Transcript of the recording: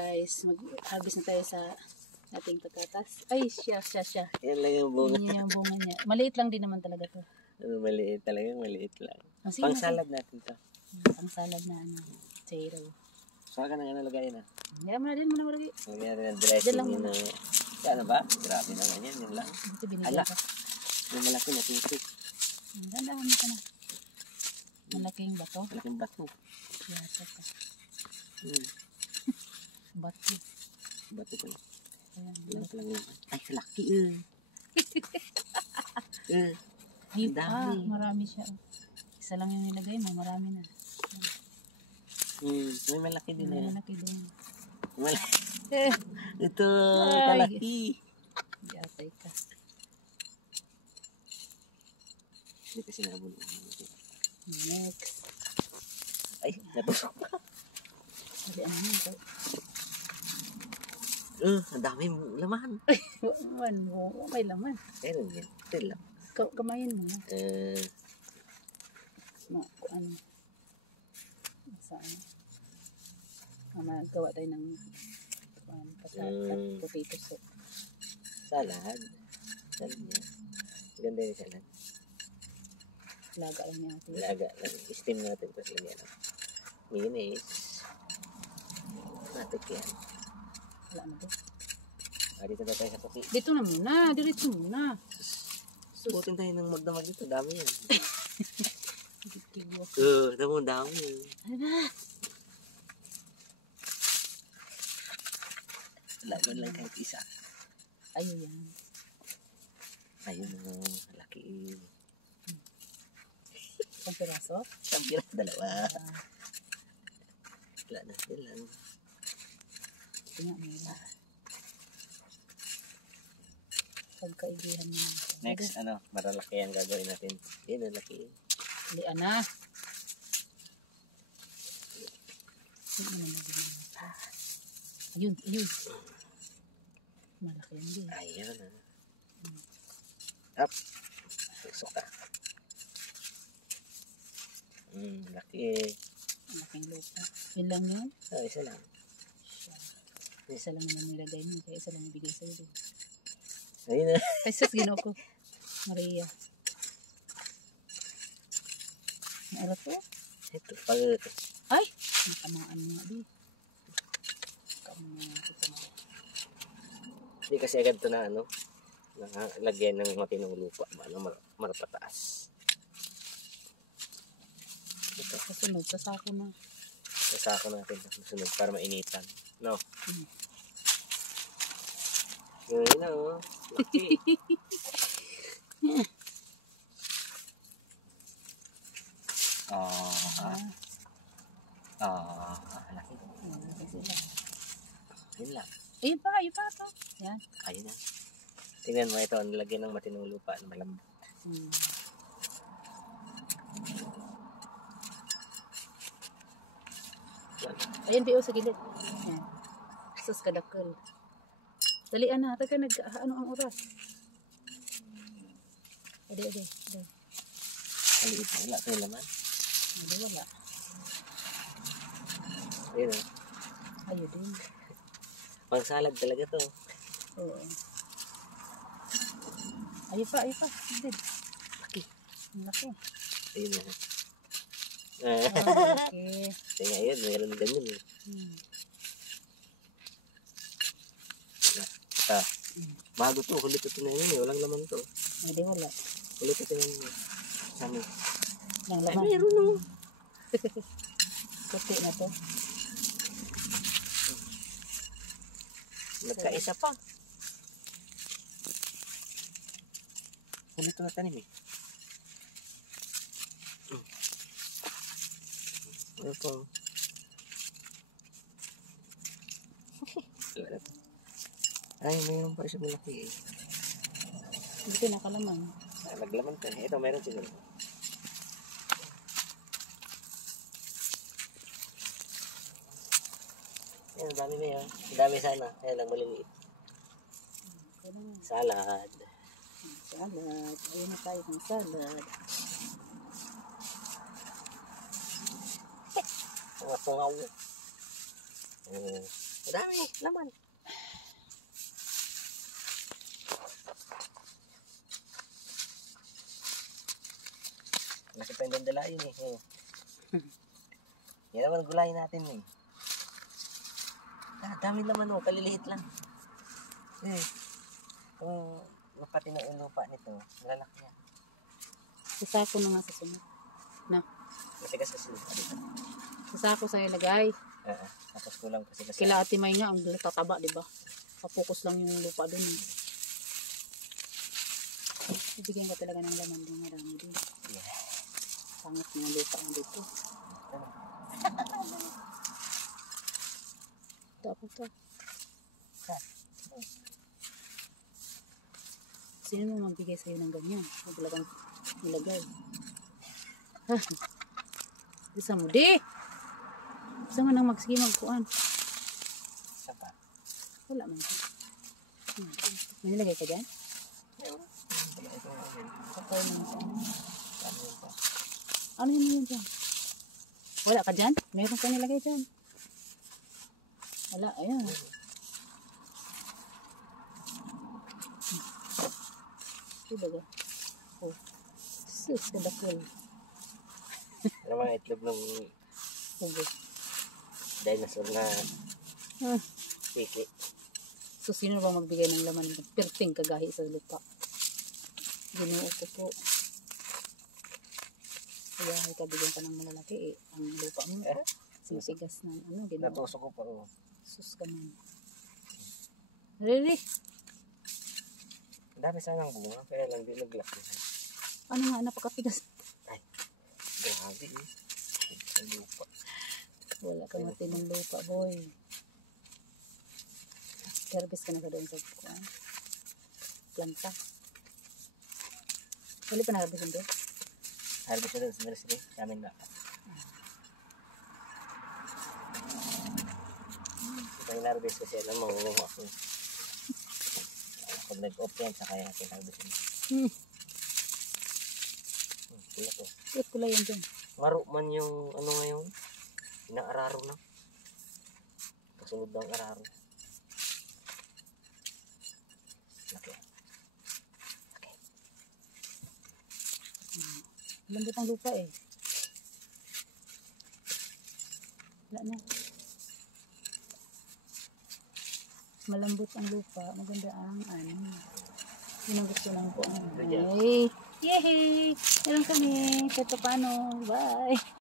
Guys, mag-harvest na tayo sa ating patatas. Ay, siya. Yan lang yung bunga. Yan yung bunga niya. Maliit lang din naman talaga to. Maliit talaga, maliit lang. Oh, pang salad natin to. Pang salad na zero. Saka ka nang lagay na. Hindi mo na din, muna malagay. Lagyan natin ang dressing yun na. Ano ba? Grabe naman yan, yun lang. Ito binigyan ka. Yung malaki na titik. Dandahan mo ka na. Malaking bato. Malaking bato. Yata ka. Bato. Bato pa. Ayan. Lang yun. Ay, laki Ay, marami siya. Isa lang yung nilagay mo, marami na. May malaki din May malaki din. Malaki. Ito, kalaki. Yatay ka. Hindi kasi nabulong. Next. Ay, natusok pa. Sabi ano yun ito? Ang dami laman. Ay, may laman. Meron yan. Ito lang. Kamayin mo na. Ano? Saan? Magawa tayo ng potato soup. Salad. Salad niya. Ganda yung salad. Laga lang niya natin. Laga lang. Steam natin. Tapos lagyan ng mayonnaise. Matik yan. Wala na doon. Dito na tayo sa puti. Dito na muna. Diretso muna. Sukutin tayo ng magdamag dito. Dami yan. Dami. Ano na? Lagon lang kahit isa. Ayun yan. Ayun o. Laki. Isang piraso? Isang piraso, dalawa. Wala na sila. Tingnan mo na. Pagkaibihan mo na. Next, maralaki ang gagawin natin. Yan, laki. Lian na. Ayun. Malaki yan din. Ayun. Up. Tusok ka. Laki. Malaking lupa. Yun lang yun? Isa lang. Isa lang naman nilagay mo. Kaya isa lang ibigay sa'yo din. Ayun na. Ay, sus, ginawa ko. Maria. Ano to? Ito pal. Ay! Nakamaan nga di. Nakamaan ito. Hindi kasi agad ito na lagyan ng matinong lupa. Marapataas. Ito, kasunod. Sa sako na. Sa sako natin. Kasunod para mainitan. No? Yun na o. Laki. Laki. Yun lang. Ayun pa ito. Yan. Ayun na. Tingnan mo ito, nilagyan ng matinong lupa na malambot. Ayun, Bio, sa gilid. Yan. Sus, kadakal. Dalian na. Taka, ano ang oras? Ade. Maliit na, wala tayo laman. Wala. Ayun o. Ayun din. Pang salad talaga to. Oo. Ayun pa. Hindi. Laki. Ang laki. Ayun na. Okay. Kaya ayun, mayroon ganyan eh. Bago to, kulit ito na yun eh. Walang laman to. Hindi, wala. Kulit ito na yun. Saan Nang ay, laman. mayroon o. Puti na to. Nagkaisa pa. Kulit ito na tanim eh. Ito. Ay, mayroon pa siya malaki eh. Hindi nakalaman. Naglaman ka. Ito, mayroon siguro. Ayan, dami na yan. Dami sana. Ayan lang, maliliit. Salad. Salad. Ayun na tayo ng salad. Mga tungaw. Madami, laman. Kasi pa yung dandalain eh. Yan naman gulayin natin eh. Dami laman oh, kaliliit lang. Eh, kung pati na yung lupa nito, malalaki yan. Sasako na nga sa sunod. Na. Matigas kasi lupa dito. Sasako sa'yo lagay. Tapos kulang kasi kasi. Kila Ate May nga, ang tataba, di ba? Kapokus lang yung lupa dun. Eh. Ibigyan ko talaga ng laman din. Marami din. Yeah. Pangit ng lupa ang dito. Tapos to. Sino mo magbigay sa'yo ng ganyan? Huwag talagang nilagay. Isa mo, di! Gusto mo nang magsige magkuhan. Isa pa. Wala man. May nilagay ka dyan? Ako naman sa ano. Ano yun dyan? Wala ka dyan? Meron ka nilagay dyan. Wala, ayan. Diba? Oh. Sus, kadakol. Ano mga itlog ng Hugo. dinosaur na piki. So, sino ba magbigay ng laman ng perting kagahi sa lupa? Ginoo ko po. Kaya ay kabigyan ka ng malalaki eh. Ang lupa mo. Sisigas ng ano, ginoo. Natusok ko pa oh. Sus ka man. Really? Dami sanang bunga, kaya lang di naglaki. Ano nga, napakatigas. Ay, grabe eh. Ang lupa. Wala kang matinong lupa, boy. Harvest ka na ka doon sa planta. Wala pa na-harvest doon? Harvest na doon sa nursery, namin na. Ito yung harvest kasi alam mo, ako. Pag nag-off yan, saka yung aking harvest yun. Kaya ko. Ikot ko lang yan dyan. Maro man yung ano ngayon, inaararo na. Kasunod ng araro. Laki. Laki. Lambot ang lupa eh. Wala na. Malambot ang lupa. Maganda ang ano. Yun ang gusto lang po. Ay. Yehey! Meron kami. Kahit paano. Bye!